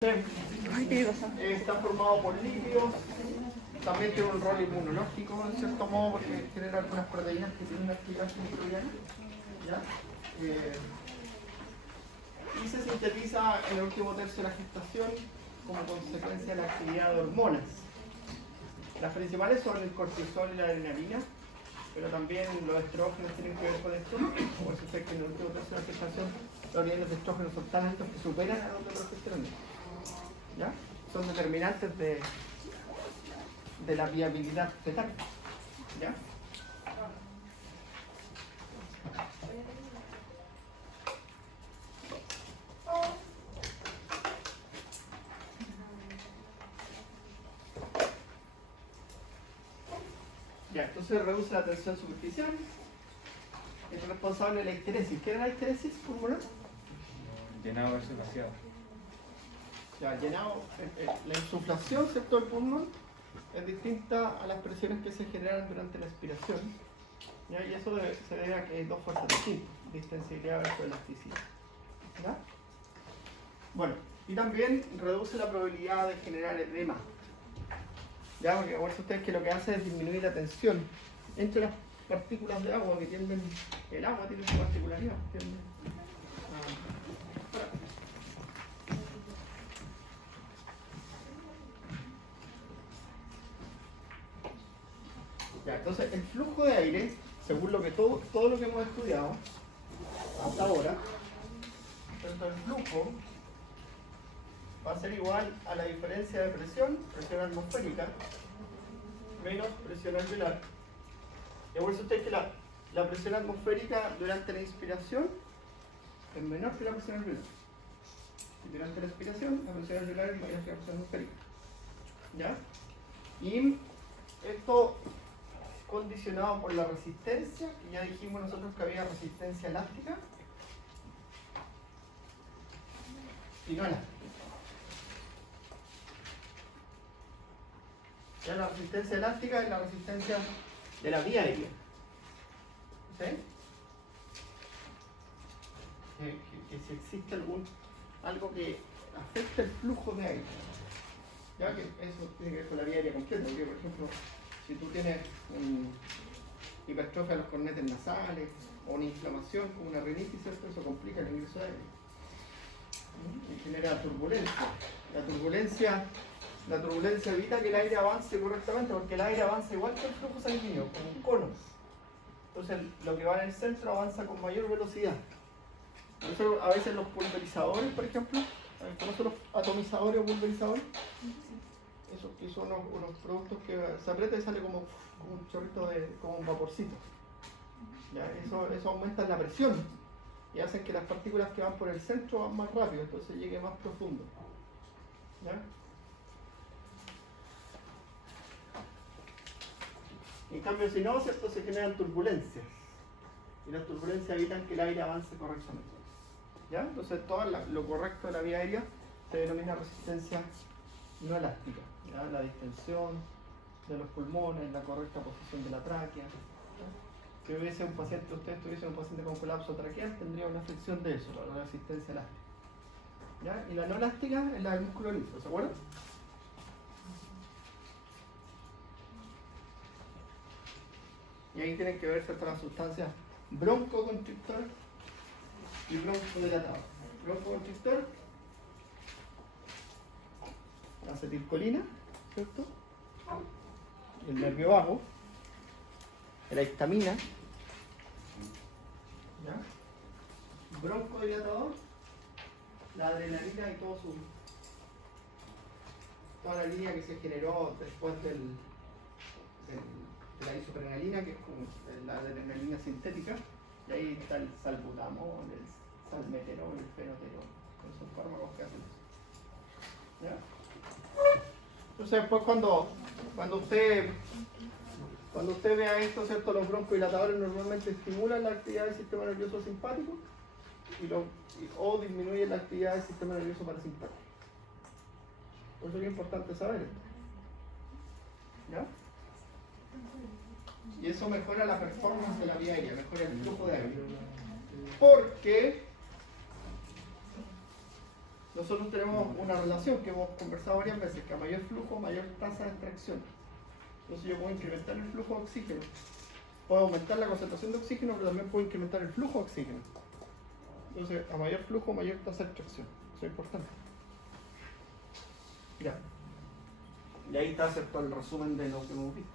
Está formado por lípidos, también tiene un rol inmunológico en cierto modo porque genera algunas proteínas que tienen una actividad antimicrobiana, ¿ya? Y se sintetiza en el último tercio de la gestación como consecuencia de la actividad de hormonas. Las principales son el cortisol y la adrenalina, pero también los estrógenos tienen que ver con esto, como se efecto en el último tercio de la gestación, los niveles de estrógenos son tan altos que superan a los de progesterona. ¿Ya? Son determinantes de la viabilidad fetal. ¿Ya? Ya, entonces reduce la tensión superficial. Es responsable de la histeresis. ¿Qué era la histeresis pulmonar? Llenado versus vaciado. Ya, llenado, la insuflación, ¿cierto?, del pulmón es distinta a las presiones que se generan durante la expiración, ¿ya? Y eso se debe a que hay dos fuerzas distintas, distensibilidad versus elasticidad, ¿ya? Bueno, y también reduce la probabilidad de generar edema, ¿ya? Porque acuérdense ustedes que lo que hace es disminuir la tensión entre las partículas de agua que tienden, el agua tiene su particularidad, tiende Ya, entonces el flujo de aire, según lo que todo lo que hemos estudiado hasta ahora, entonces el flujo va a ser igual a la diferencia de presión atmosférica, menos presión alveolar. Y por eso ustedes que la presión atmosférica durante la inspiración es menor que la presión alveolar. Y durante la expiración, la presión alveolar es mayor que la presión atmosférica. ¿Ya? Y esto condicionado por la resistencia, y ya dijimos nosotros que había resistencia elástica y no elástica. Ya la resistencia elástica es la resistencia de la vía aérea. ¿Sí? Que si existe algo que afecta el flujo de aire, ya que eso tiene que ver con la vía aérea completa, porque por ejemplo, si tú tienes hipertrofia de los cornetes nasales o una inflamación como una rinitis, ¿cierto? Eso complica el ingreso de aire y genera turbulencia. La turbulencia evita que el aire avance correctamente, porque el aire avanza igual que el flujo sanguíneo, como un cono. Entonces lo que va en el centro avanza con mayor velocidad. Por eso a veces los pulverizadores, por ejemplo, ¿conocen los atomizadores o pulverizadores? Esos que son unos productos que se aprieta y sale como un chorrito como un vaporcito. ¿Ya? Eso aumenta la presión y hacen que las partículas que van por el centro van más rápido, entonces llegue más profundo. ¿Ya? En cambio, si no, ¿cierto?, se generan turbulencias. Y las turbulencias evitan que el aire avance correctamente. ¿Ya? Entonces, todo lo correcto de la vía aérea se denomina resistencia no elástica. ¿Ya? La distensión de los pulmones, la correcta posición de la tráquea. ¿Ya? Si hubiese ustedes tuviesen un paciente con colapso traqueal, tendría una afección de eso, la resistencia elástica. ¿Ya? Y la no elástica es la del músculo liso, ¿se acuerdan? Y ahí tienen que ver ciertas las sustancias broncoconstrictor y broncodilatador. Broncoconstrictor, la acetilcolina, ¿cierto? El nervio vago, la histamina, ¿ya? Broncodilatador, la adrenalina y toda la línea que se generó después de la isoprenalina, que es como la adrenalina sintética, y ahí está el salbutamol, el salmeterol, el fenoterol, esos fármacos que hacen eso. ¿Ya? Entonces después cuando usted vea esto, ¿cierto?, los broncodilatadores normalmente estimulan la actividad del sistema nervioso simpático o disminuyen la actividad del sistema nervioso parasimpático. Por eso es importante saber esto. ¿Ya? Y eso mejora la performance de la vía aérea, mejora el flujo de aire. Porque nosotros tenemos una relación que hemos conversado varias veces, que a mayor flujo, mayor tasa de extracción. Entonces yo puedo incrementar el flujo de oxígeno, puedo aumentar la concentración de oxígeno, pero también puedo incrementar el flujo de oxígeno. Entonces, a mayor flujo, mayor tasa de extracción. Eso es importante. Ya. Y ahí está, ¿cierto?, el resumen de lo que hemos visto.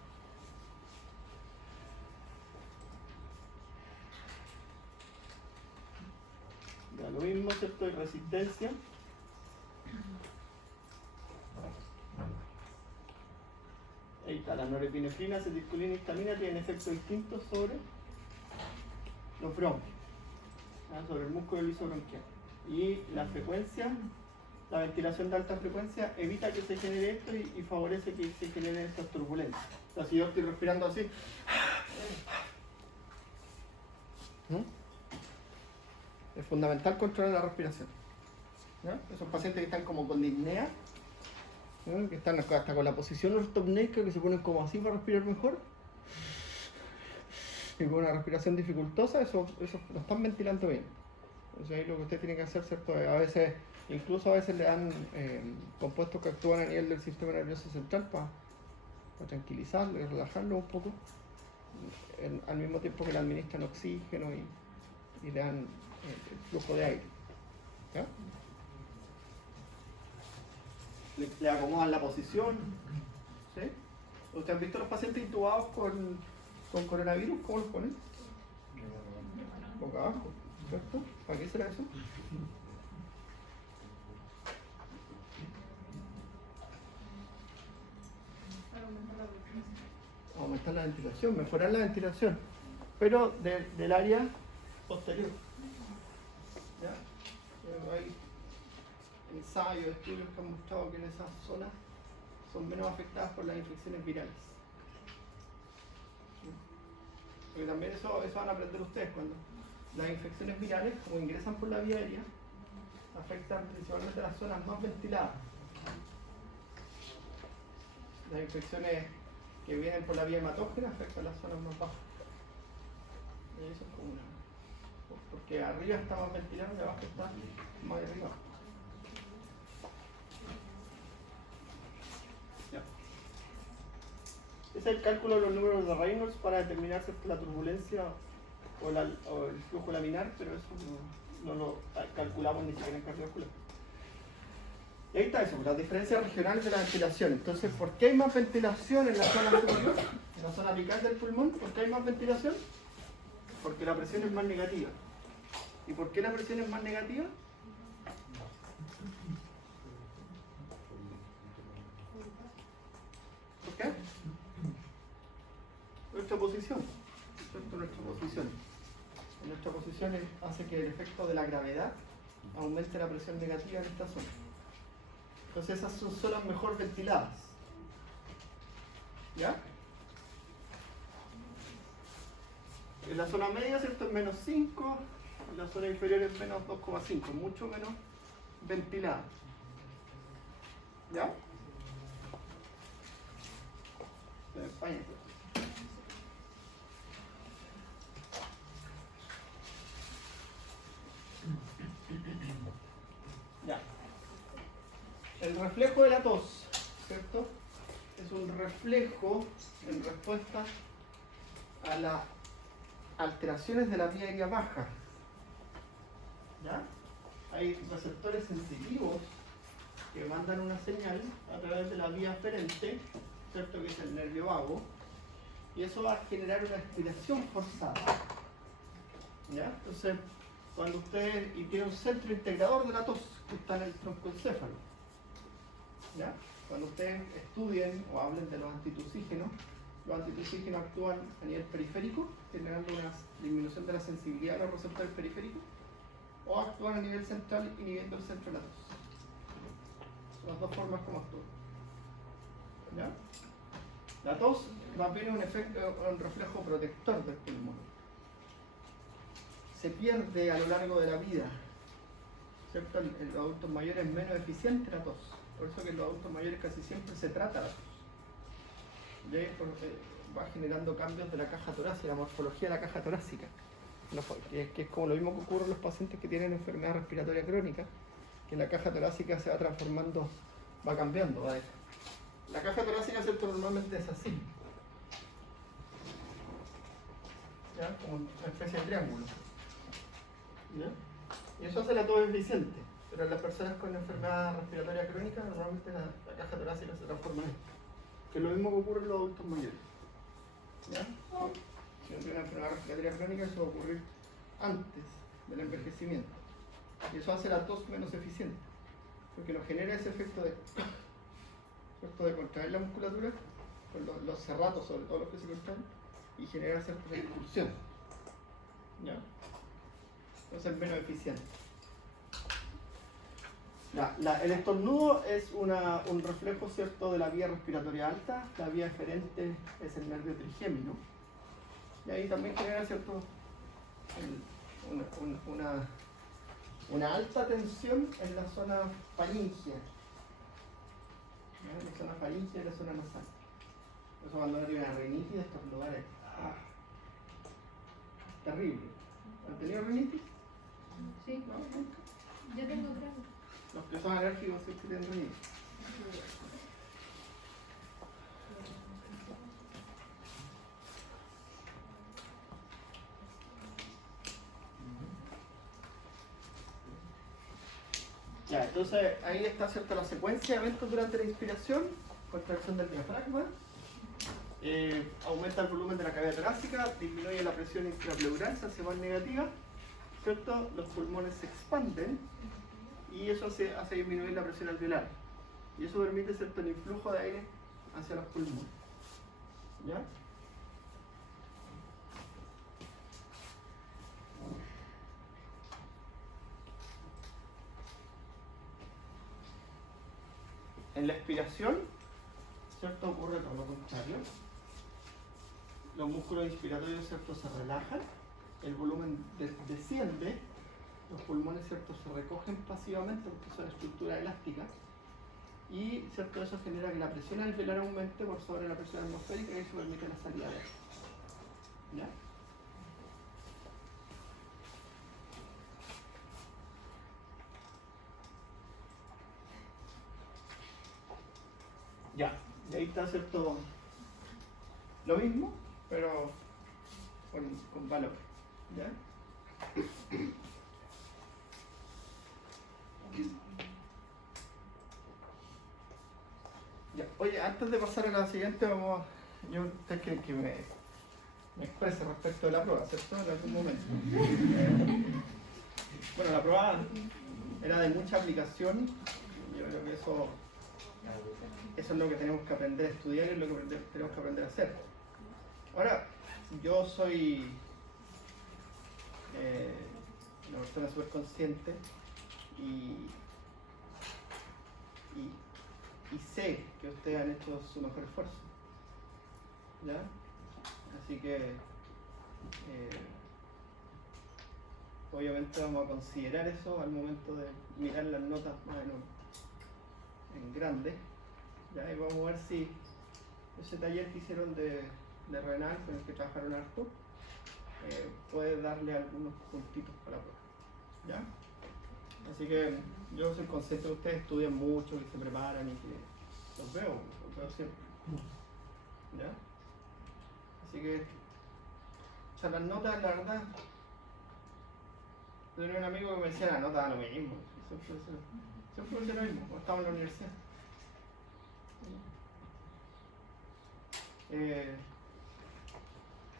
Ya, lo mismo, ¿cierto?, y resistencia. Ahí está, la norepinefrina, acetilcolina y histamina tienen efectos distintos sobre los bronquios, sobre el músculo lisobronquial. Y la frecuencia, la ventilación de alta frecuencia evita que se genere esto y favorece que se generen estas turbulencias. O sea, si yo estoy respirando así, es fundamental controlar la respiración. ¿Ya? Esos pacientes que están como con disnea, ¿no?, que están hasta con la posición ortopneica, que se ponen como así para respirar mejor, y con una respiración dificultosa, eso lo están ventilando bien. Entonces ahí lo que usted tiene que hacer, ¿cierto?, a veces, incluso a veces le dan compuestos que actúan a nivel del sistema nervioso central para tranquilizarlo y relajarlo un poco, al mismo tiempo que le administran oxígeno y le dan el flujo de aire. ¿Ya? Le acomodan la posición. ¿Sí? ¿Ustedes han visto los pacientes intubados con coronavirus? ¿Cómo los ponen? Boca abajo, ¿cierto? ¿Para qué será eso? Aumentar la ventilación, mejorar la ventilación, pero del área posterior. ¿Ya? Hay ensayos, estudios que han mostrado que en esas zonas son menos afectadas por las infecciones virales. ¿Sí? Porque también eso van a aprender ustedes cuando las infecciones virales, como ingresan por la vía aérea, afectan principalmente las zonas más ventiladas. Las infecciones que vienen por la vía hematógena afectan las zonas más bajas. Y eso es como porque arriba está más ventilado y abajo está más irrigado. Ya. Ese es el cálculo de los números de Reynolds para determinar si la turbulencia o el flujo laminar, pero eso no lo calculamos ni siquiera en cardiovascular. Y ahí está eso, las diferencias regionales de la ventilación. Entonces, ¿por qué hay más ventilación en la zona superior, en la zona apical del pulmón? ¿Por qué hay más ventilación? Porque la presión es más negativa. ¿Y por qué la presión es más negativa? ¿Por qué? Nuestra posición. Nuestra posición. Nuestra posición hace que el efecto de la gravedad aumente la presión negativa en esta zona. Entonces esas son zonas mejor ventiladas. ¿Ya? En la zona media, ¿cierto?, es menos 5, en la zona inferior es menos 2,5, mucho menos ventilada. ¿Ya? En España. Ya. El reflejo de la tos, ¿cierto? Es un reflejo en respuesta a las alteraciones de la vía aérea baja. ¿Ya? Hay receptores sensitivos que mandan una señal a través de la vía aferente, ¿cierto?, que es el nervio vago, y eso va a generar una expiración forzada. ¿Ya? Entonces, cuando usted tiene un centro integrador de la tos que está en el troncoencéfalo, ¿ya? Cuando ustedes estudien o hablen de los antitusígenos actúan a nivel periférico, generando una disminución de la sensibilidad de los receptores periféricos, o actúan a nivel central inhibiendo el centro de la tos. Son las dos formas como actúan. ¿Ya? La tos más bien es un reflejo protector del pulmón. Se pierde a lo largo de la vida, ¿cierto? En los adultos mayores es menos eficiente la tos. Por eso que en los adultos mayores casi siempre se trata la tos. Va generando cambios de la caja torácica, la morfología de la caja torácica, que es como lo mismo que ocurre en los pacientes que tienen enfermedad respiratoria crónica, que la caja torácica se va transformando, va cambiando. La caja torácica, ¿cierto? Normalmente es así, ¿ya? Como una especie de triángulo, ¿ya? Y eso hace la tos eficiente, pero en las personas con enfermedad respiratoria crónica normalmente la caja torácica se transforma en esto, que es lo mismo que ocurre en los adultos mayores, ¿ya? Si uno tiene una enfermedad respiratoria crónica, eso va a ocurrir antes del envejecimiento, y eso hace la tos menos eficiente, porque nos genera ese efecto de contraer la musculatura con los cerratos, sobre todo los que se contraen, y genera cierta expulsión, ¿ya? Entonces es menos eficiente. El estornudo es un reflejo, ¿cierto?, de la vía respiratoria alta. La vía eferente es el nervio trigémino, y ahí también genera, ¿cierto?, una alta tensión en la zona faríngea, ¿ya? La zona faríngea y la zona nasal. Por eso cuando uno tiene una rinitis, estornudar es terrible. ¿Han tenido rinitis? Sí, ¿No? yo tengo grado. Los que son alérgicos sí que tienen rinitis. Ya, entonces ahí está, ¿cierto?, la secuencia de eventos durante la inspiración: contracción del diafragma, aumenta el volumen de la cavidad torácica, disminuye la presión intrapleural, se hace más negativa, ¿cierto? Los pulmones se expanden y eso hace disminuir la presión alveolar, y eso permite, ¿cierto?, el influjo de aire hacia los pulmones, ¿ya? En la expiración, ¿cierto?, ocurre todo lo contrario. Los músculos inspiratorios, ¿cierto?, se relajan, el volumen desciende, los pulmones, ¿cierto?, se recogen pasivamente porque son estructuras elásticas, y, ¿cierto?, eso genera que la presión alveolar aumente por sobre la presión atmosférica, y eso permite la salida de aire, ¿ya? Ya, y ahí está, ¿cierto?, lo mismo, pero con valor, ¿ya? Ya, oye, antes de pasar a la siguiente, ustedes quieren que me exprese respecto de la prueba, ¿cierto? En algún momento. Bueno, la prueba era de mucha aplicación. Yo creo que eso es lo que tenemos que aprender a estudiar, y es lo que tenemos que aprender a hacer. Ahora, yo soy una persona súper consciente y sé que ustedes han hecho su mejor esfuerzo, ¿ya? Así que obviamente vamos a considerar eso al momento de mirar las notas más en grande, ¿ya? Y vamos a ver si ese taller que hicieron de renal, con el que trabajaron harto, puede darle algunos puntitos para la prueba, ¿ya? Así que yo soy consciente de que ustedes estudian mucho, que se preparan y que los veo siempre, ¿ya? Así que, o sea, las notas, la verdad, yo tenía un amigo que me decía: la nota da lo mismo, siempre decía lo mismo, cuando estaba en la universidad.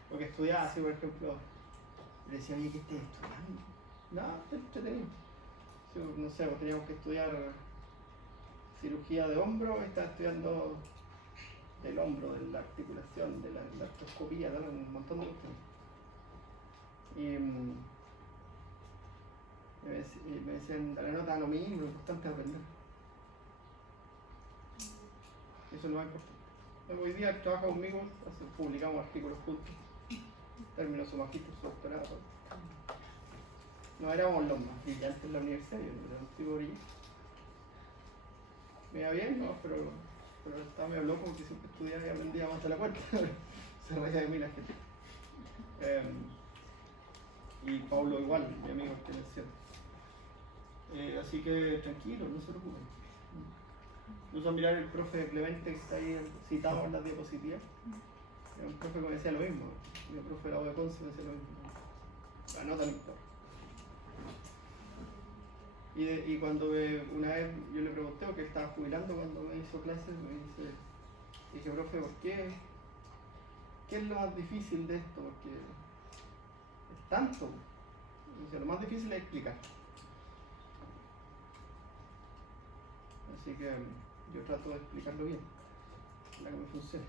Porque estudiaba así, por ejemplo, le decía: oye, ¿qué estás estudiando? Nada, estoy entretenido. No sé, pues teníamos que estudiar cirugía de hombro, estaba estudiando del hombro, de la articulación, de la artroscopía, ¿no? Un montón de cuestiones. Y me decían: a la nota lo mismo, lo importante es aprender. Eso es lo más importante. Hoy día trabaja conmigo, publicamos artículos juntos, terminó su magíster, su doctorado. No éramos los más brillantes en la universidad, yo no era un tipo brillante. Me iba bien, ¿no? Pero estaba medio loco porque siempre estudiaba y aprendía más de la cuenta. Se reía de mí la gente. Y Pablo igual, mi amigo que mencioné. Así que tranquilo, no se preocupen. Incluso mirar el profe Clemente que está ahí citado en las diapositivas. Era un profe que me decía lo mismo. Mi profe de la U de Conce me decía lo mismo. Anota el y cuando una vez yo le pregunté, porque estaba jubilando cuando me hizo clases, me dije, profe, ¿por qué? ¿Qué es lo más difícil de esto? Porque es tanto. Dice, lo más difícil es explicar. Así que yo trato de explicarlo bien, para que me funcione.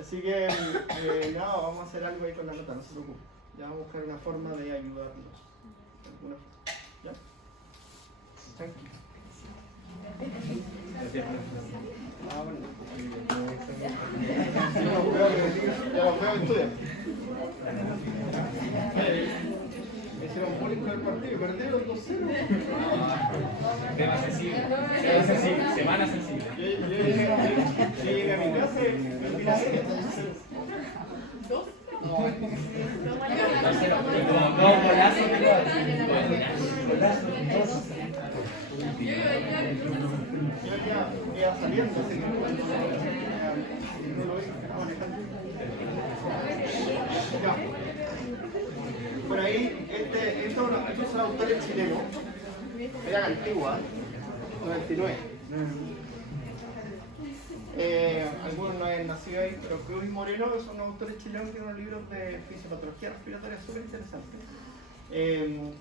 Así que nada, vamos a hacer algo ahí con la nota, no se preocupen. Ya vamos a buscar una forma de ayudarnos. ¿Alguna forma? ¿Ya? Tranquilo. Ah, bueno. Ya los veo estudiar. Hicieron bullying con el partido y perdieron 2-0. Tema sensible. Semana sensible. Yo llegué a mi casa y me vi la serie. ¿2? No, yo ya iba saliendo, así que no lo vi, estaba manejando. Ya. Por ahí, estos son autores chilenos, eran antiguas, 99. Algunos no habían nacido ahí, pero Cruz y Moreno son unos autores chilenos que tienen unos libros de fisiopatología respiratoria súper interesantes.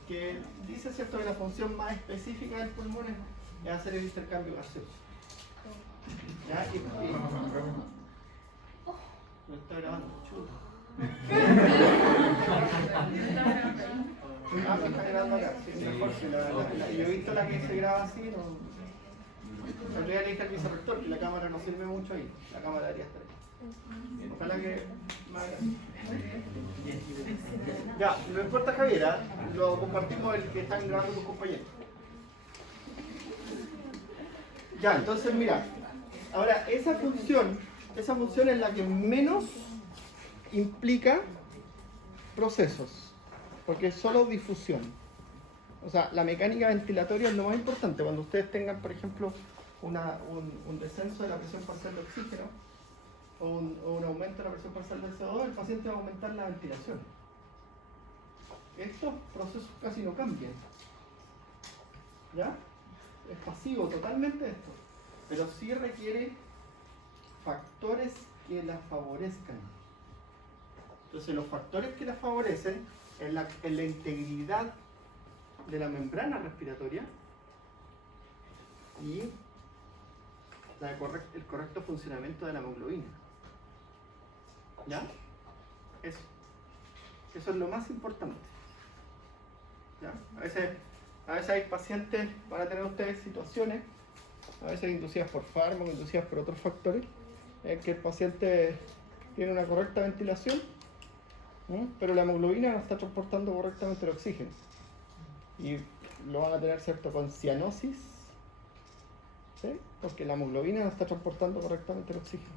Que dice cierto que la función más específica del pulmón es hacer el intercambio gaseoso. ¿Ya? Lo está grabando, chulo. Ah, me está grabando acá, sí, mejor si yo he visto la que se graba así, no. El día le dije al vicerrector que la cámara no sirve mucho ahí, la cámara debería estar ahí. Ojalá que más grande. Ya, no importa Javiera, lo compartimos el que están grabando tus compañeros. Ya, entonces mira, ahora esa función es la que menos implica procesos, porque es solo difusión. O sea, la mecánica ventilatoria es lo más importante. Cuando ustedes tengan, por ejemplo, un descenso de la presión parcial de oxígeno o un aumento de la presión parcial del CO2, el paciente va a aumentar la ventilación. Estos procesos casi no cambian. ¿Ya? Es pasivo totalmente esto. Pero sí requiere factores que la favorezcan. Entonces, los factores que la favorecen es la integridad de la membrana respiratoria y el correcto funcionamiento de la hemoglobina. ¿Ya? Eso es lo más importante. ¿Ya? A veces hay pacientes, van a tener ustedes situaciones, a veces inducidas por fármacos, inducidas por otros factores, en que el paciente tiene una correcta ventilación, pero la hemoglobina no está transportando correctamente el oxígeno. Y lo van a tener, ¿cierto?, con cianosis, ¿sí? Porque la hemoglobina no está transportando correctamente el oxígeno.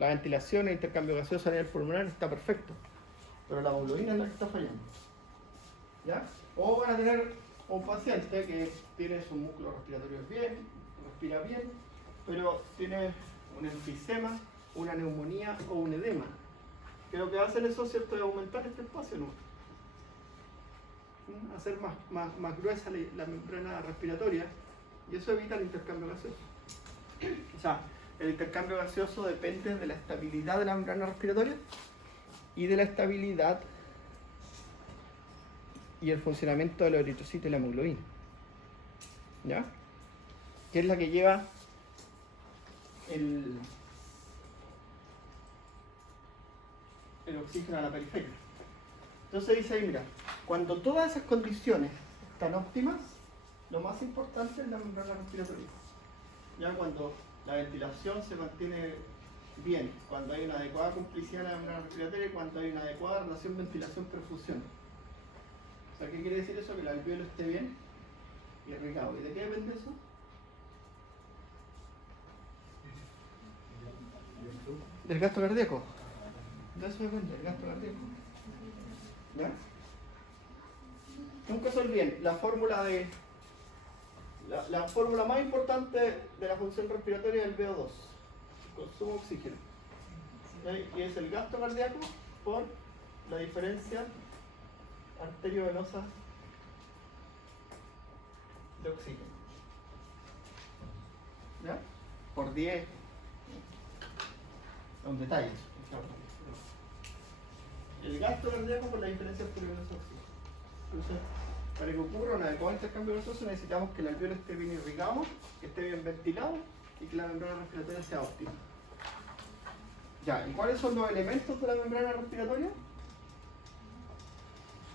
La ventilación e intercambio gaseoso a nivel pulmonar está perfecto, pero la hemoglobina es la que está fallando. ¿Ya? O van a tener un paciente que tiene su músculo respiratorio bien, respira bien, pero tiene un enfisema, una neumonía o un edema. Que lo que hacen eso, ¿cierto?, es aumentar este espacio, ¿no? Hacer más gruesa la membrana respiratoria, y eso evita el intercambio gaseoso. O sea, el intercambio gaseoso depende de la estabilidad de la membrana respiratoria y de la estabilidad y el funcionamiento de los eritrocitos y la hemoglobina. ¿Ya? Que es la que lleva el oxígeno a la periferia. Entonces dice ahí, mira, cuando todas esas condiciones están óptimas, lo más importante es la membrana respiratoria. Ya cuando la ventilación se mantiene bien, cuando hay una adecuada complicidad de la membrana respiratoria y cuando hay una adecuada relación ventilación-perfusión. O sea, ¿qué quiere decir eso? Que el alveolo esté bien irrigado. ¿Y de qué depende eso? Del gasto cardíaco. De eso depende, del gasto cardíaco. ¿Ya? nunca se olviden, la fórmula la fórmula más importante de la función respiratoria es el VO2, consumo de oxígeno. ¿Sí? Y es el gasto cardíaco por la diferencia arteriovenosa de oxígeno. ¿Ya? Por 10. Es un detalle. El gasto cardíaco por la diferencia arteriovenosa de oxígeno. Entonces, para que ocurra un adecuado intercambio gaseoso necesitamos que el alveolo esté bien irrigado, que esté bien ventilado y que la membrana respiratoria sea óptima. Ya, ¿y cuáles son los elementos de la membrana respiratoria?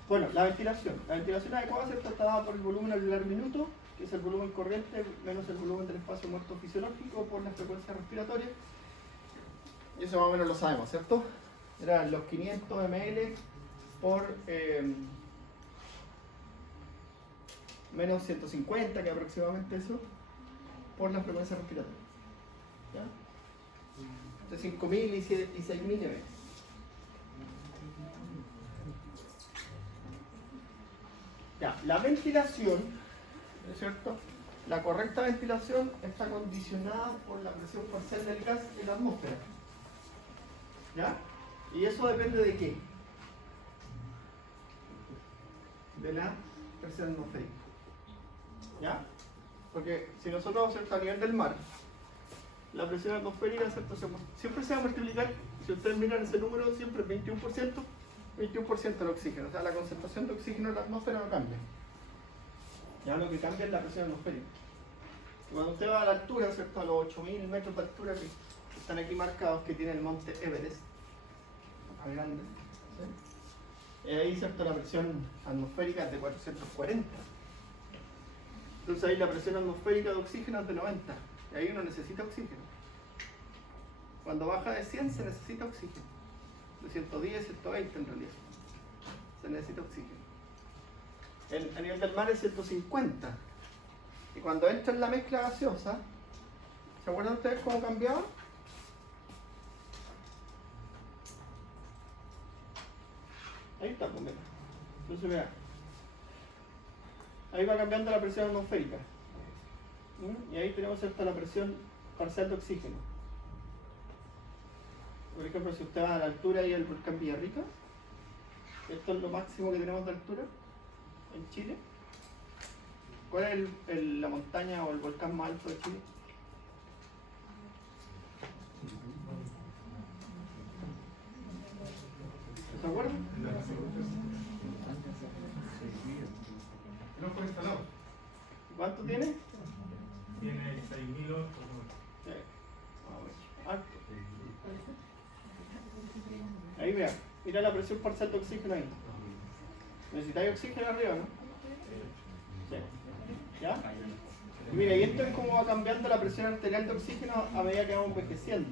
Bueno, la ventilación. La ventilación adecuada está dada por el volumen alveolar minuto, que es el volumen corriente menos el volumen del espacio muerto fisiológico por la frecuencia respiratoria. Y eso más o menos lo sabemos, ¿cierto? Eran los 500 ml por menos 150, que aproximadamente eso, por la frecuencia respiratoria. ¿Ya? De 5.000 y 6.000 ml. Ya, la ventilación, ¿no es cierto? La correcta ventilación está condicionada por la presión parcial del gas en la atmósfera. ¿Ya? ¿Y eso depende de qué? De la presión atmosférica. ¿Ya? Porque si nosotros, ¿cierto? A nivel del mar, la presión atmosférica, ¿cierto? Siempre se va a multiplicar, si ustedes miran ese número, siempre es 21%, 21% del oxígeno. O sea, la concentración de oxígeno en la atmósfera no cambia. Ya lo que cambia es la presión atmosférica. Y cuando usted va a la altura, ¿cierto? A los 8.000 metros de altura que están aquí marcados, que tiene el monte Everest, más grande, ¿sí? Ahí, ¿cierto? La presión atmosférica es de 440. Entonces ahí la presión atmosférica de oxígeno es de 90. Y ahí uno necesita oxígeno. Cuando baja de 100 se necesita oxígeno. De 110, 120 en realidad. Se necesita oxígeno. A nivel del mar es 150. Y cuando entra en la mezcla gaseosa, ¿se acuerdan ustedes cómo cambiaba? Ahí está, pues mira. Entonces mira. Ahí va cambiando la presión atmosférica. Y ahí tenemos, ¿cierto?, la presión parcial de oxígeno. Por ejemplo, si usted va a la altura y el volcán Villarrica, esto es lo máximo que tenemos de altura en Chile. ¿Cuál es la montaña o el volcán más alto de Chile? ¿Se acuerdan? No fue instalado. ¿Cuánto tiene? Tiene 6.000 Sí. Alto. Ahí vea, mira la presión parcial de oxígeno ahí. Necesitáis oxígeno arriba, ¿no? Sí. ¿Ya? Y mira, y esto es como va cambiando la presión arterial de oxígeno a medida que vamos envejeciendo.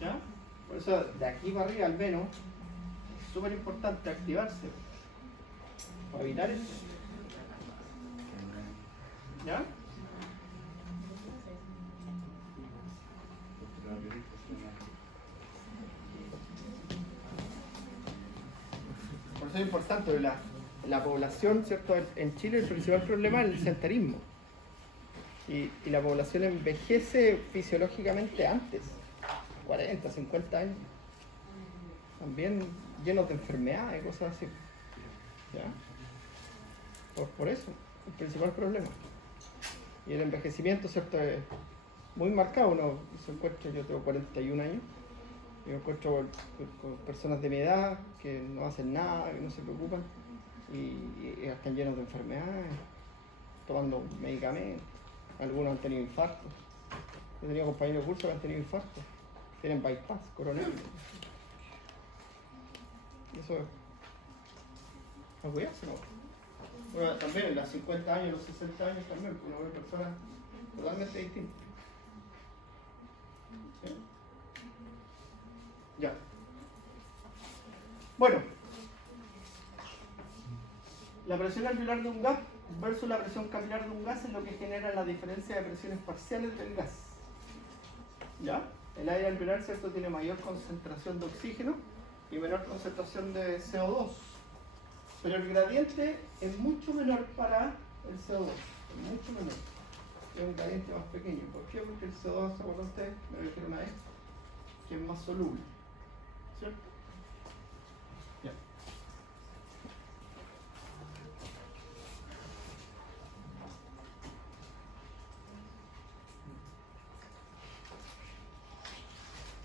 ¿Ya? Por eso, de aquí para arriba al menos, es súper importante activarse para evitar eso. ¿Ya? Por eso es importante, la población, ¿cierto? En Chile el principal problema es el sedentarismo. Y la población envejece fisiológicamente antes, 40, 50 años. También llenos de enfermedades, cosas así. ¿Ya? Por eso, el principal problema. Y el envejecimiento, ¿cierto? Es muy marcado. Uno se encuentra, yo tengo 41 años, y me encuentro con personas de mi edad que no hacen nada, que no se preocupan, y están llenos de enfermedades, tomando medicamentos. Algunos han tenido infartos. He tenido compañeros de curso que han tenido infartos. Tienen bypass, coronel. Y eso es a cuidarse, ¿no? Bueno, también en los 50 años, los 60 años también, uno ve personas totalmente distintas. ¿Sí? Ya. Bueno, la presión alveolar de un gas versus la presión capilar de un gas es lo que genera la diferencia de presiones parciales del gas. ¿Ya? El aire alveolar, ¿cierto?, tiene mayor concentración de oxígeno y menor concentración de CO2. Pero el gradiente es mucho menor para el CO2, es mucho menor. Es un gradiente más pequeño. ¿Por qué? Porque el CO2, ¿se acuerdan ustedes? Me lo dijeron una vez, que es más soluble. ¿Cierto? Ya.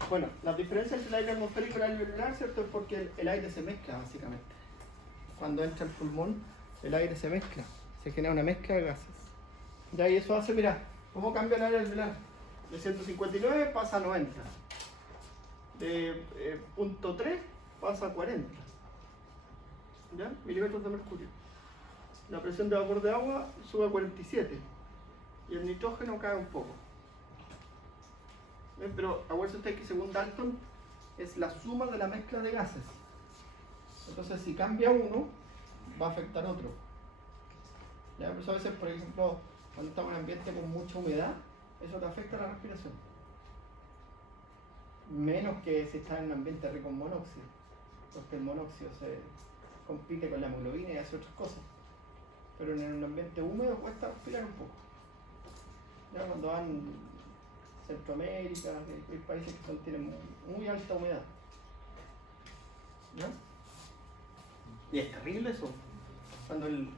Bueno, la diferencia entre el aire atmosférico y el aire alveolar, ¿cierto? Es porque el aire se mezcla, básicamente. Cuando entra el pulmón, el aire se mezcla. Se genera una mezcla de gases. Ya, y eso hace, mira, ¿cómo cambia el aire alveolar? De 159 pasa a 90. De punto 3 pasa a 40. ¿Ya? Milímetros de mercurio. La presión de vapor de agua sube a 47. Y el nitrógeno cae un poco. ¿Ven? Pero acuérdense ustedes que según Dalton es la suma de la mezcla de gases. Entonces si cambia uno, va a afectar otro. ¿Ya? Por eso a veces, por ejemplo, cuando estamos en un ambiente con mucha humedad, eso te afecta la respiración. Menos que si estás en un ambiente rico en monóxido, porque el monóxido se compite con la hemoglobina y hace otras cosas. Pero en un ambiente húmedo cuesta respirar un poco. Ya cuando van Centroamérica, hay países que tienen muy alta humedad. ¿Ya? Y es terrible eso.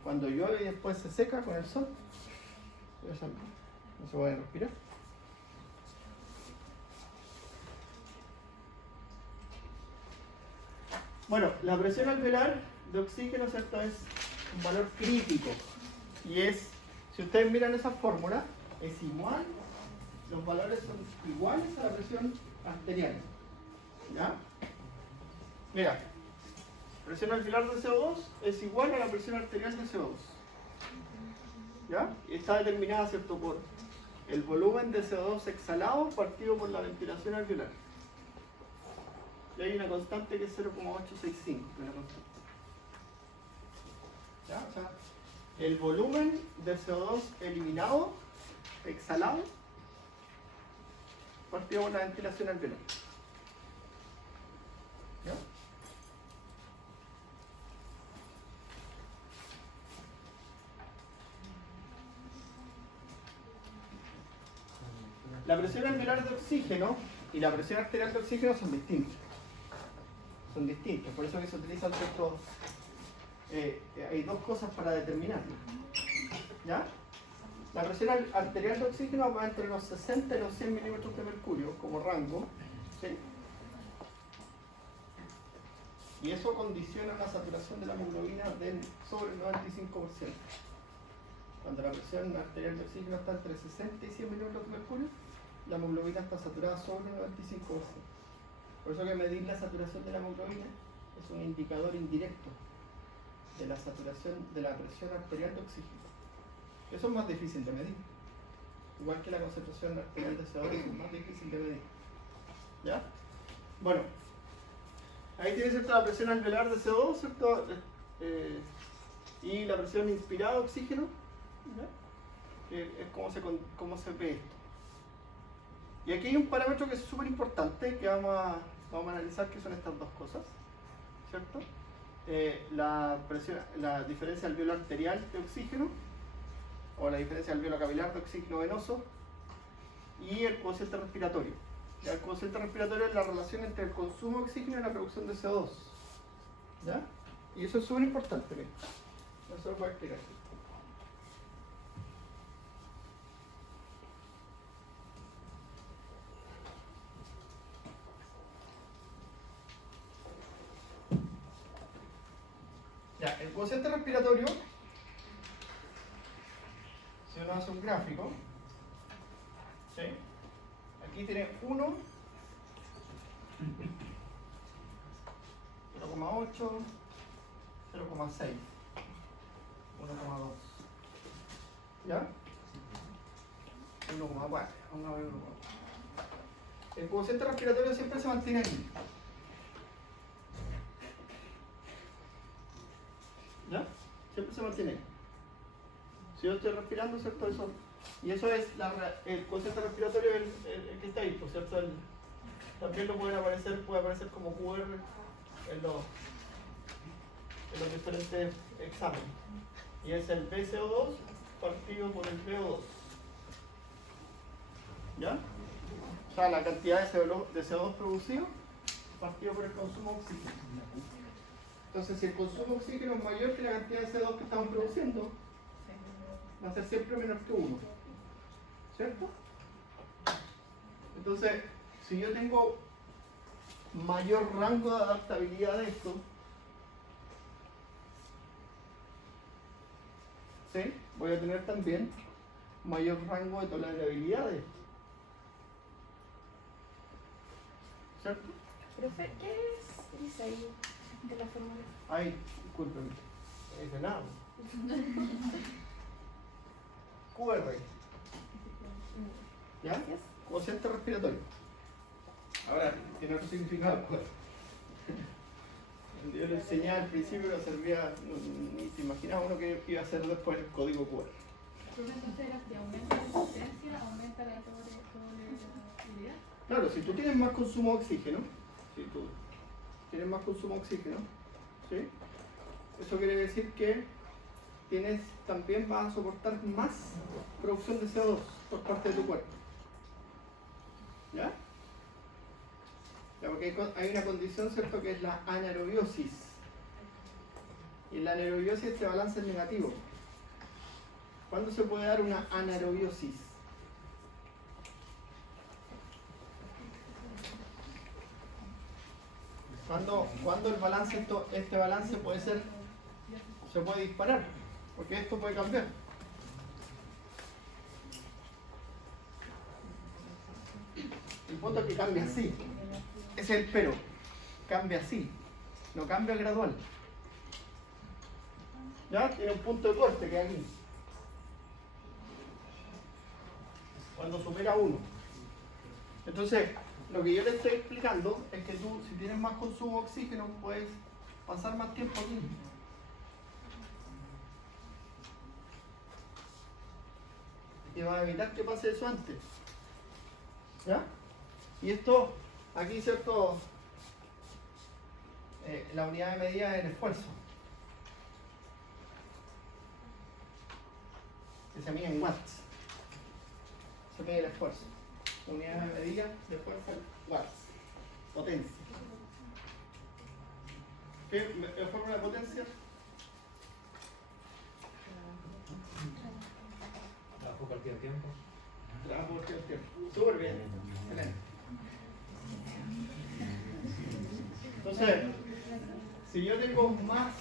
Cuando llueve y después se seca con el sol, no se puede respirar. Bueno, la presión alveolar de oxígeno, ¿cierto? Es un valor crítico. Y es, si ustedes miran esa fórmula, es igual, los valores son iguales a la presión arterial. ¿Ya? Mira, presión alveolar de CO2 es igual a la presión arterial de CO2. ¿Ya? Y está determinada, ¿cierto?, por el volumen de CO2 exhalado partido por la ventilación alveolar. Y hay una constante que es 0,865, que es la constante. ¿Ya? O sea, el volumen de CO2 eliminado, exhalado, partido por la ventilación alveolar. ¿Ya? La presión alveolar de oxígeno y la presión arterial de oxígeno son distintas. Son distintas, por eso que se utilizan ciertos... hay dos cosas para determinarlo. ¿Ya? La presión arterial de oxígeno va entre los 60 y los 100 milímetros de mercurio como rango. ¿Sí? Y eso condiciona la saturación de la hemoglobina sobre el 95%. Cuando la presión arterial de oxígeno está entre 60 y 100 milímetros de mercurio, la hemoglobina está saturada sobre el 95%. Por eso que medir la saturación de la hemoglobina es un indicador indirecto de la saturación de la presión arterial de oxígeno. Eso es más difícil de medir. Igual que la concentración arterial de CO2 es más difícil de medir. ¿Ya? Bueno, ahí tiene, ¿cierto?, la presión alveolar de CO2, ¿cierto? Y la presión inspirada de oxígeno. ¿Ya? Es cómo se ve esto. Y aquí hay un parámetro que es súper importante que vamos a analizar, que son estas dos cosas, ¿cierto? La diferencia alveolo arterial de oxígeno, o la diferencia alveolo capilar de oxígeno venoso, y el cociente respiratorio. Ya, el cociente respiratorio es la relación entre el consumo de oxígeno y la producción de CO2. ¿Ya? Y eso es súper importante, mira. Eso lo voy a explicar. Ya, el cociente respiratorio, si uno hace un gráfico, ¿sí? Aquí tiene 1, 0,8, 0,6, 1,2. ¿Ya? 1,4. El cociente respiratorio siempre se mantiene aquí. ¿Ya? Siempre se mantiene. Si yo estoy respirando, ¿cierto? Y eso es el cociente respiratorio, el que está ahí, pues, ¿cierto? También lo puede aparecer como QR en en los diferentes exámenes. Y es el BCO2 partido por el VO2. ¿Ya? O sea, la cantidad de CO2 producido partido por el consumo de oxígeno. Entonces, si el consumo de oxígeno es mayor que la cantidad de CO2 que estamos produciendo, va a ser siempre menor que 1. ¿Cierto? Entonces, si yo tengo mayor rango de adaptabilidad de esto, ¿sí? Voy a tener también mayor rango de tolerabilidad de esto. ¿Cierto? Profe, ¿qué dice ahí de la fórmula? Ay, discúlpeme. No dice nada. QR. ¿Ya? Cociente respiratorio. Ahora, tiene otro significado. Yo le enseñaba al principio que servía, ni se imaginaba uno que iba a hacer después el código QR. Entonces era que aumenta la resistencia, aumenta la tolerabilidad. Claro, si tú tienes más consumo de oxígeno, si tú tienes más consumo de oxígeno, ¿sí? Eso quiere decir que también vas a soportar más producción de CO2 por parte de tu cuerpo. ¿Ya? Ya, porque hay una condición, ¿cierto?, que es la anaerobiosis. Y en la anaerobiosis este balance es negativo. ¿Cuándo se puede dar una anaerobiosis? Cuando el balance, este balance se puede disparar, porque esto puede cambiar. El punto es que cambia así. Ese es el pero. Cambia así. No cambia gradual. ¿Ya? Tiene un punto de corte que es aquí. Cuando supera 1. Entonces, lo que yo le estoy explicando es que tú, si tienes más consumo de oxígeno, puedes pasar más tiempo aquí. Y vas a evitar que pase eso antes. ¿Ya? Y esto, aquí, ¿cierto? La unidad de medida es el esfuerzo. Que se mide en watts. Se mide el esfuerzo. Unidad de medida de fuerza en watts. Potencia. ¿Qué fórmula de potencia? Trabajo cualquier tiempo. Trabajo por tiempo. Súper bien. Excelente. Entonces, si yo tengo más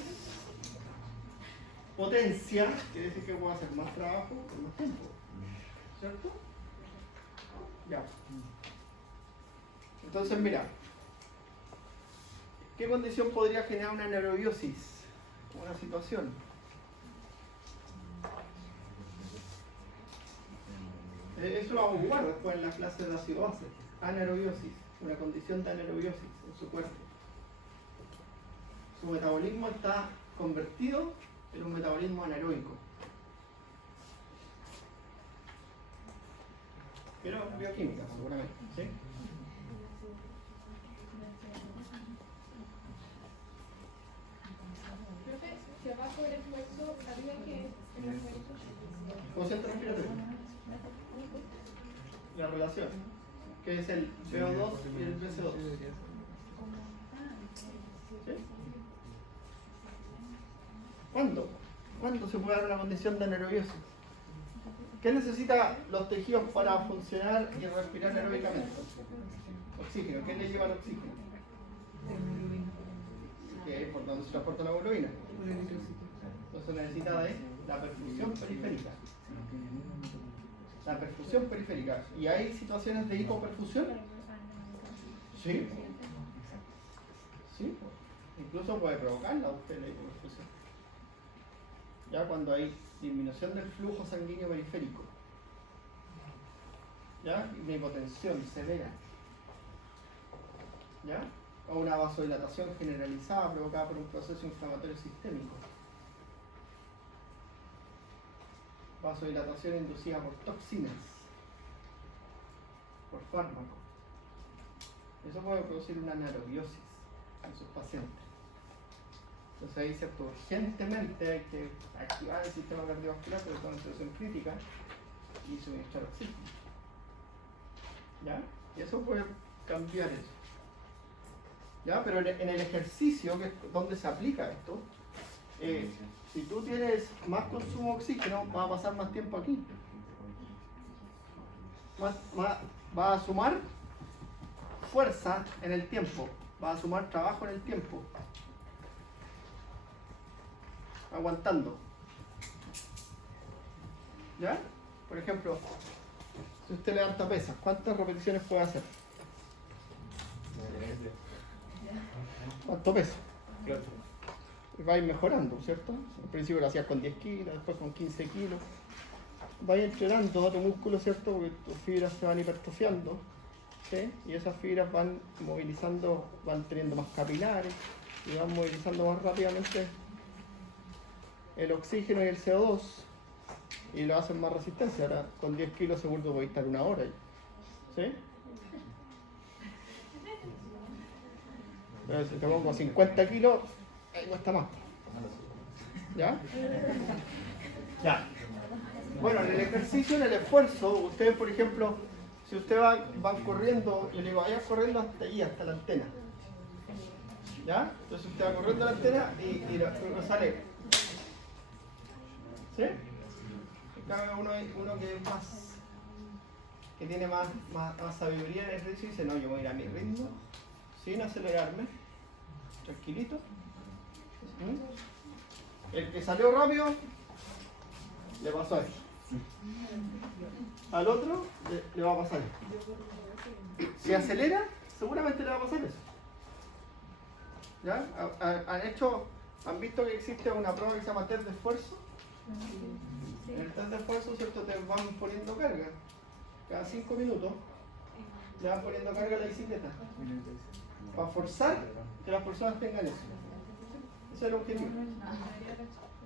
potencia, quiere decir que puedo hacer más trabajo por más tiempo. ¿Cierto? Ya. Entonces, mira. ¿Qué condición podría generar una anaerobiosis? Una situación. Eso lo vamos a jugar después en la clase de ácido base. Anaerobiosis. Una condición de anaerobiosis en su cuerpo. Su metabolismo está convertido en un metabolismo anaeróbico. Pero bioquímica, seguramente. ¿Sí? Profe, si abajo el esfuerzo, ¿sabía que es el esfuerzo? Cociente respiratorio. La relación. Que es el VO2 y el VC2. ¿Sí? ¿Cuándo? ¿Cuándo se puede dar una condición de anaerobiosis? ¿Qué necesitan los tejidos para funcionar y respirar aeróbicamente? Oxígeno. ¿Qué le lleva el oxígeno? Que es por donde se transporta la hemoglobina. Entonces necesita de la perfusión periférica. La perfusión periférica. ¿Y hay situaciones de hipoperfusión? Sí. Sí. Incluso puede provocarla usted la hipoperfusión. Ya cuando hay disminución del flujo sanguíneo periférico. ¿Ya? Una hipotensión severa. ¿Ya? O una vasodilatación generalizada provocada por un proceso inflamatorio sistémico. Vasodilatación inducida por toxinas, por fármacos. Eso puede producir una anaerobiosis en sus pacientes. Entonces ahí, ¿cierto? Urgentemente hay que activar el sistema cardiovascular, porque está en una situación crítica, y suministrar oxígeno. ¿Ya? Y eso puede cambiar eso. ¿Ya? Pero en el ejercicio, que es donde se aplica esto, si tú tienes más consumo de oxígeno, vas a pasar más tiempo aquí. Vas a sumar fuerza en el tiempo, vas a sumar trabajo en el tiempo. Aguantando. ¿Ya? Por ejemplo, si usted levanta pesas, ¿cuántas repeticiones puede hacer? ¿Cuánto peso? Claro. Va a ir mejorando, ¿cierto? Al principio lo hacías con 10 kilos, después con 15 kilos. Va a ir entrenando a tu músculo, ¿cierto? Porque tus fibras se van hipertrofiando, ¿sí? Y esas fibras van movilizando, van teniendo más capilares y van movilizando más rápidamente el oxígeno y el CO2 y lo hacen más resistencia. Ahora con 10 kilos seguro podéis estar una hora ahí, ¿sí? Pero si te pongo 50 kilos, ahí cuesta más. ¿Ya? Ya. Bueno, en el ejercicio, en el esfuerzo, ustedes, por ejemplo, si ustedes van corriendo, yo le digo, vaya corriendo hasta ahí, hasta la antena. ¿Ya? Entonces usted va corriendo a la antena y lo sale. ¿Sí? En cambio, uno que es más, que tiene más sabiduría en el ejercicio, dice, no, yo voy a ir a mi ritmo, sin acelerarme, tranquilito. El que salió rápido, le pasó a él. Al otro, le va a pasar eso. Si acelera, seguramente le va a pasar eso. ¿Ya? ¿Han visto que existe una prueba que se llama test de esfuerzo? En el test de esfuerzo, ¿cierto? Te van poniendo carga. Cada 5 minutos le van poniendo carga a la bicicleta. Para forzar que las personas tengan eso. Ese es el objetivo.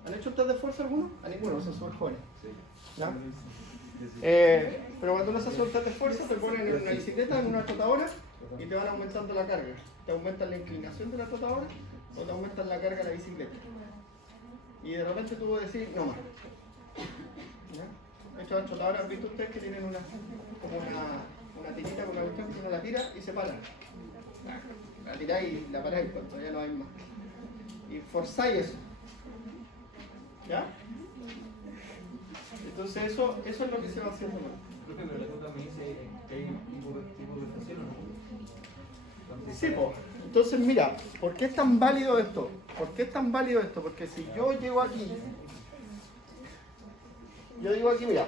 ¿Han hecho un test de esfuerzo alguno? A ninguno, son súper jóvenes. ¿Ya? Pero cuando uno se hace un test de esfuerzo, te ponen en una bicicleta, en una trotadora, y te van aumentando la carga. Te aumentan la inclinación de la trotadora o te aumentan la carga de la bicicleta. Y de repente tú puedes decir, no más. ¿Ya? De hecho, las trotadoras, ¿han visto ustedes que tienen una tirita con una cuestión que uno la tira y se para? La tiráis y la paráis cuando ya no hay más. Y forzáis eso. ¿Ya? Entonces eso es lo que se va haciendo. Profe, pero la coca me dice que hay hipotensión o no. Sí, pues. Entonces mira, ¿por qué es tan válido esto? ¿Por qué es tan válido esto? Porque si yo llego aquí, mira,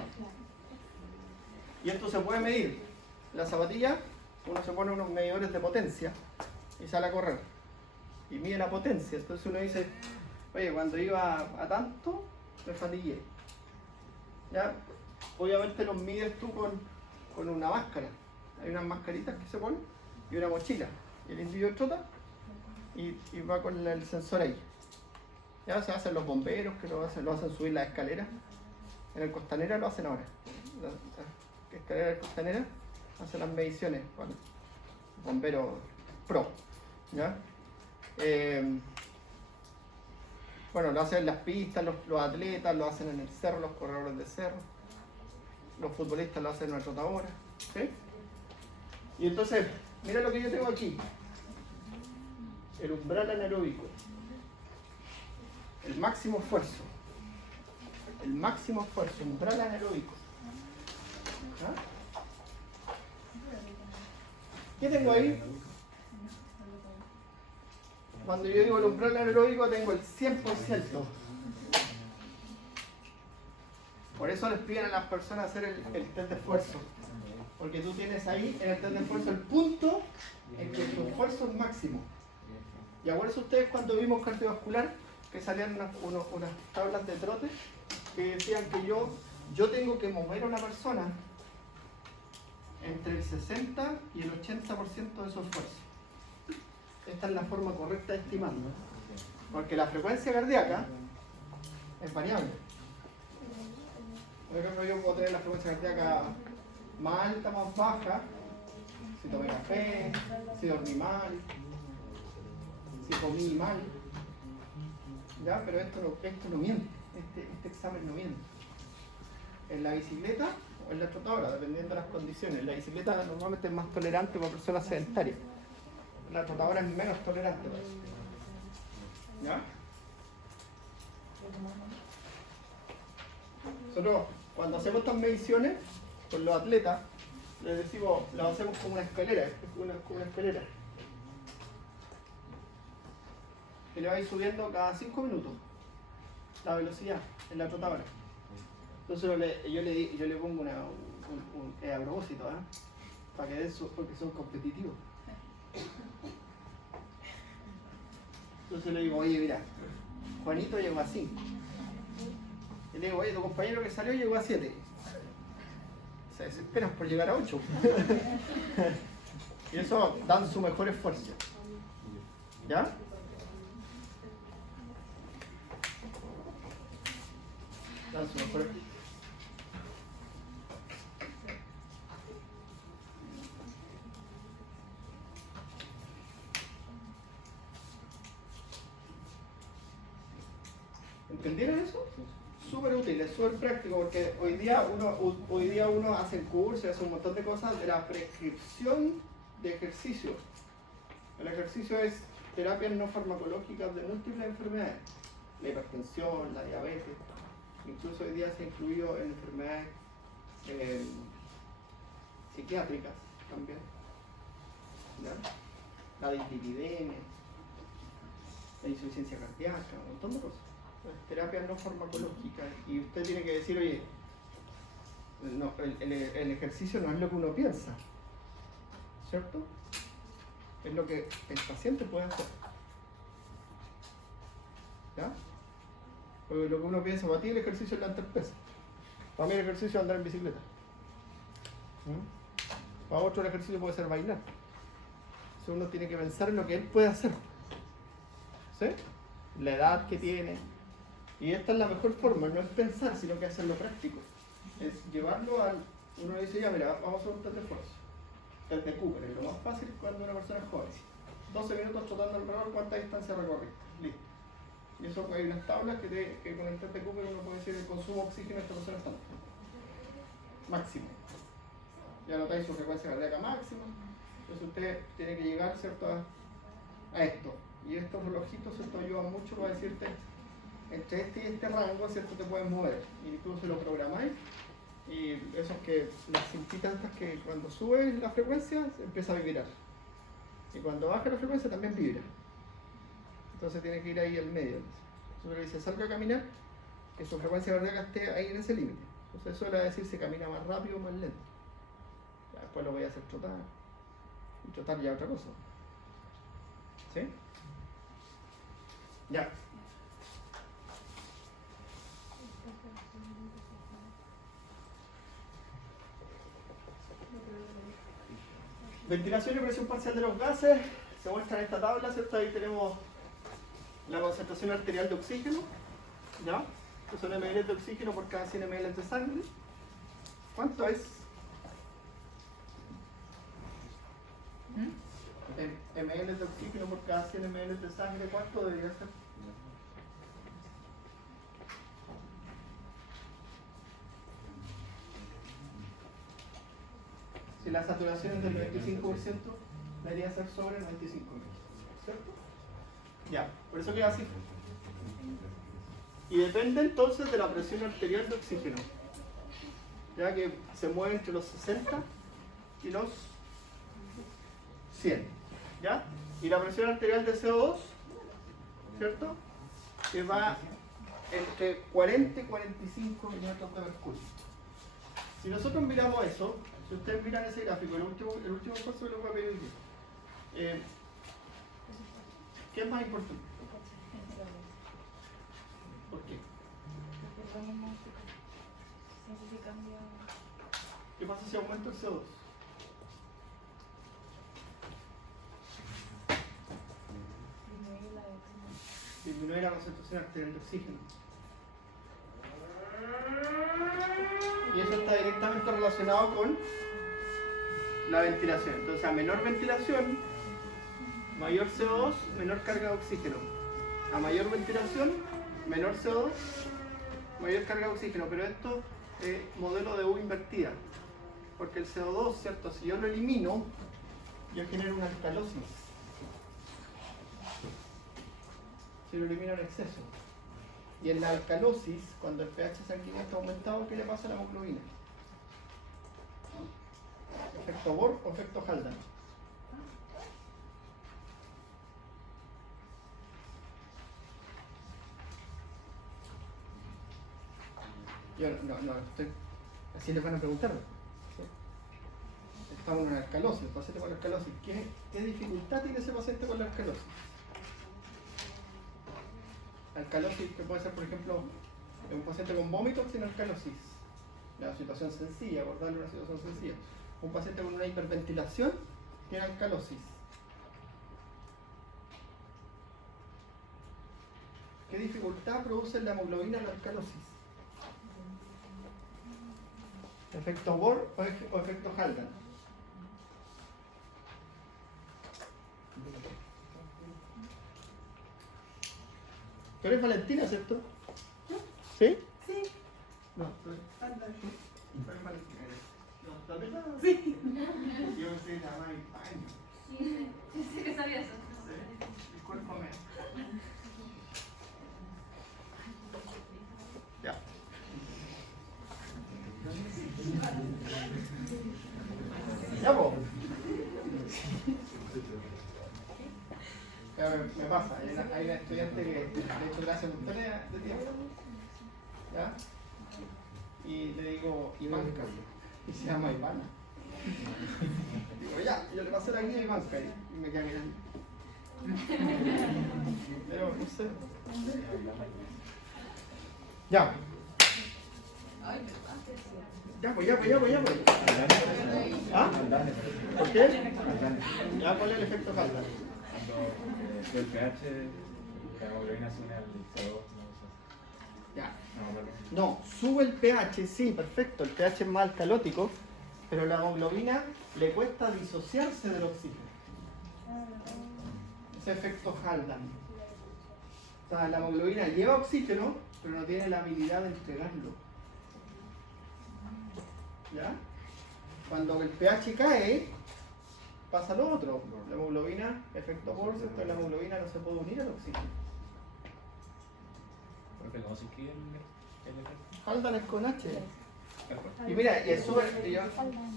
y esto se puede medir. La zapatilla, uno se pone unos medidores de potencia y sale a correr. Y mide la potencia. Entonces uno dice, oye, cuando iba a tanto, me fatigué. ¿Ya? Obviamente los mides tú con una máscara. Hay unas mascaritas que se ponen y una mochila. Y el individuo trota y va con el sensor ahí. Ya se hacen los bomberos que lo hacen subir las escaleras. En el Costanera lo hacen ahora. La escalera del Costanera hacen las mediciones con bomberos pro. ¿Ya? Bueno, lo hacen en las pistas, los atletas, lo hacen en el cerro, los corredores de cerro, los futbolistas lo hacen en una trotadora. ¿Sí? Y entonces, mira lo que yo tengo aquí. El umbral anaeróbico. El máximo esfuerzo. El máximo esfuerzo, umbral anaeróbico. ¿Ah? ¿Qué tengo ahí? Cuando yo digo el umbral anaeróbico tengo el 100%. Por eso les piden a las personas hacer el test de esfuerzo. Porque tú tienes ahí en el test de esfuerzo el punto en que tu esfuerzo es máximo. Y acuérdense ustedes cuando vimos cardiovascular que salían unas tablas de trote que decían que yo tengo que mover a una persona entre el 60 y el 80% de su esfuerzo. Esta es la forma correcta de estimarlo. Porque la frecuencia cardíaca es variable. Por ejemplo, yo puedo tener la frecuencia cardíaca más alta, más baja, si tomé café, si dormí mal, si comí mal. ¿Ya? Pero esto no miente, este examen no miente. En la bicicleta o en la trotadora, dependiendo de las condiciones. La bicicleta normalmente es más tolerante para personas sedentarias. La trotadora es menos tolerante para eso. ¿Ya? Nosotros, cuando hacemos estas mediciones con los atletas, les decimos, las hacemos como una escalera, como una escalera. Y le va a ir subiendo cada 5 minutos la velocidad en la trotadora. Entonces yo le pongo un a propósito, ¿eh? Para que den porque son competitivos. Entonces le digo, oye, mira, Juanito llegó a 5. Y le digo, oye, tu compañero que salió llegó a 7. Se desesperan por llegar a 8. Y eso dan su mejor esfuerzo. ¿Ya? Dan su mejor esfuerzo. ¿Entendieron eso? Súper útil, es súper práctico porque hoy día uno hace cursos, hace un montón de cosas de la prescripción de ejercicio. El ejercicio es terapias no farmacológicas de múltiples enfermedades, la hipertensión, la diabetes, incluso hoy día se ha incluido en enfermedades psiquiátricas también, ¿ya? La dislipidemia, la insuficiencia cardíaca, un montón de cosas. Terapias no farmacológicas, y usted tiene que decir, oye, no, el ejercicio no es lo que uno piensa, ¿cierto? Es lo que el paciente puede hacer, ¿ya? Porque lo que uno piensa, para ti el ejercicio es levantar pesas, para mí el ejercicio es andar en bicicleta, para otro el ejercicio puede ser bailar. Entonces uno tiene que pensar en lo que él puede hacer, ¿sí? La edad que tiene. Y esta es la mejor forma, no es pensar, sino que hacerlo práctico. Es llevarlo al... Uno dice, ya mira, vamos a hacer un test de esfuerzo. Test de Cooper, es lo más fácil cuando una persona es joven. 12 minutos trotando alrededor, ¿cuánta distancia recorriste? Listo. Y eso hay unas tablas que con el test de Cooper uno puede decir el consumo de oxígeno de esta persona es tanto. Máximo. Ya notáis su frecuencia cardíaca máxima. Entonces usted tiene que llegar, ¿cierto?, a esto. Y estos relojitos, ¿cierto?, ayudan mucho para decirte entre este y este rango, ¿cierto?, te puedes mover. Y tú se lo programáis. Y eso es que las cintitas estas que cuando subes la frecuencia empieza a vibrar. Y cuando baja la frecuencia también vibra. Entonces tiene que ir ahí al medio. Entonces le dice, salga a caminar, que su frecuencia cardíaca esté ahí en ese límite. Entonces eso le va a decir si camina más rápido o más lento. Ya después lo voy a hacer trotar. Y trotar ya otra cosa. ¿Sí? Ya. Ventilación y presión parcial de los gases se muestra en esta tabla, ¿cierto? Ahí tenemos la concentración arterial de oxígeno, ¿ya? Que son ml de oxígeno por cada 100 ml de sangre. ¿Cuánto es? ml de oxígeno por cada 100 ml de sangre, ¿cuánto debería ser? Si la saturación es del 95%, debería ser sobre el 95%, ¿cierto? Ya, por eso queda así. Y depende entonces de la presión arterial de oxígeno, ya que se mueve entre los 60 y los 100, ¿ya? Y la presión arterial de CO2, ¿cierto?, que va entre 40 y 45 milímetros de mercurio. Si nosotros miramos eso, si ustedes miran ese gráfico, el último paso que les voy a pedir hoy día, ¿qué es más importante? ¿Por qué? ¿Qué pasa si aumenta el CO2? Disminuye la concentración arterial de oxígeno. Y eso está directamente relacionado con la ventilación. Entonces, a menor ventilación, mayor CO2, menor carga de oxígeno. A mayor ventilación, menor CO2, mayor carga de oxígeno, pero esto es modelo de U invertida, porque el CO2, ¿cierto? Si yo lo elimino, yo genero una alcalosis. Si lo elimino en exceso. Y en la alcalosis, cuando el pH sanguíneo está aumentado, ¿qué le pasa a la hemoglobina? ¿Efecto Bohr o efecto Haldane? Yo no, estoy... Así les van a preguntar. ¿Sí? Estamos en una alcalosis, el paciente con alcalosis. ¿Qué dificultad tiene ese paciente con la alcalosis? Alcalosis que puede ser, por ejemplo, un paciente con vómitos tiene alcalosis. La situación sencilla, abordarle una situación sencilla. Un paciente con una hiperventilación tiene alcalosis. ¿Qué dificultad produce en la hemoglobina la alcalosis? ¿Efecto Bohr o efecto Haldane? ¿Tú eres Valentina, cierto? ¿Sí? Sí. No, tú eres Valentina. No, ¿también la? Sí. Yo soy la más paño. Sí que sabía eso. Discúlpame. Ya. Ya, po. Ya me pasa, hay una estudiante que de hecho clase montones de tiempo. ¿Ya? Y le digo Ivanka. Y se llama Ivana. Digo, ya, yo le pasé la guía a Ivanka y me queda mirando. Pero no sé. Ya. Ya pues. ¿Ah? ¿Por qué? Ya, ¿cuál es el efecto Haldane? El pH, la hemoglobina se une al CO2, Ya. no, No, sube el pH, sí, perfecto. El pH es más alcalótico, pero la hemoglobina le cuesta disociarse del oxígeno. Ese efecto Haldane. O sea, la hemoglobina lleva oxígeno, pero no tiene la habilidad de entregarlo. ¿Ya? Cuando el pH cae, pasa lo otro. La hemoglobina, efecto Bohr, ¿cierto? La hemoglobina no se puede unir al oxígeno. Porque ¿cómo se escribe el efecto? Haldane es con H. Y mira, y es súper.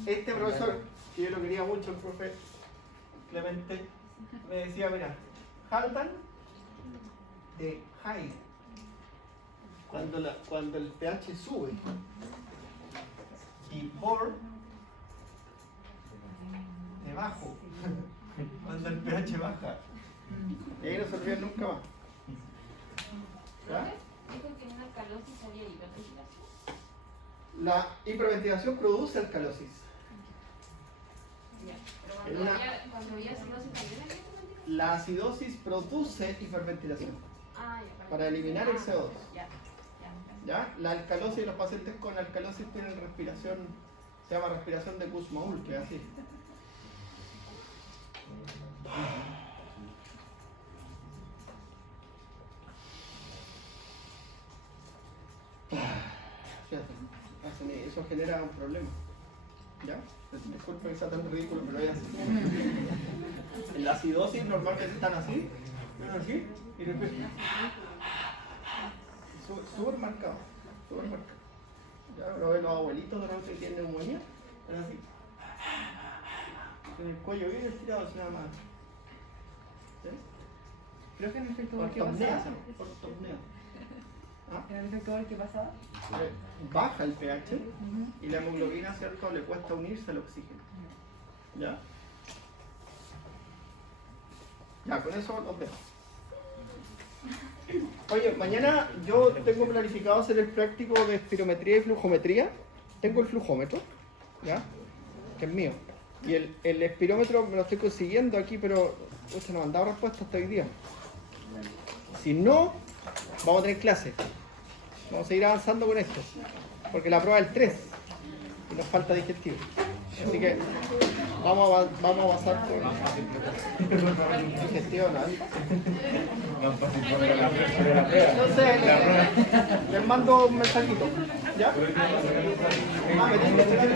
Este profesor, que yo lo quería mucho, el profe Clemente, me decía: mira, Haldane de high, cuando el pH sube, y Bohr de bajo, cuando el pH baja. Y ahí no se olvida nunca más. ¿Ya? Dijo que en una alcalosis había hiperventilación. La hiperventilación produce alcalosis. Pero En cuando, una- cuando había acidosis también había hiperventilación. La acidosis produce hiperventilación Ah, ya. para eliminar el CO2. Ya. ¿Ya? La alcalosis, los pacientes con alcalosis tienen respiración, se llama respiración de Kussmaul, que es así. Fíjate, eso genera un problema. ¿Ya? Disculpen que sea tan ridículo, pero es así. En la acidosis normalmente están así, y respiran. Súper marcado, súper marcado. Ya lo ven los abuelitos de repente que tienen neumonía, están así. Con el cuello bien estirado, así nada más. ¿Sí? Creo que en el efecto Bohr que Ortopnea, pasaba. se llama, ortopnea. ¿Ah? En el efecto Bohr que pasaba. Baja el pH y la hemoglobina, ¿cierto? Le cuesta unirse al oxígeno. ¿Ya? Ya, con eso los dejo. Oye, mañana yo tengo planificado hacer el práctico de espirometría y flujometría. Tengo el flujómetro, ¿ya? Que es mío. Y el espirómetro me lo estoy consiguiendo aquí, pero no me han dado respuesta hasta hoy día. Si no, vamos a tener clase. Vamos a seguir avanzando con esto. Porque la prueba es el 3 y nos falta digestivo. Así que vamos a pasar por digestión. Más fácil poner la presión de la prueba. Entonces les mando un mensajito. ¿Ya? Ah, me tienen que checar.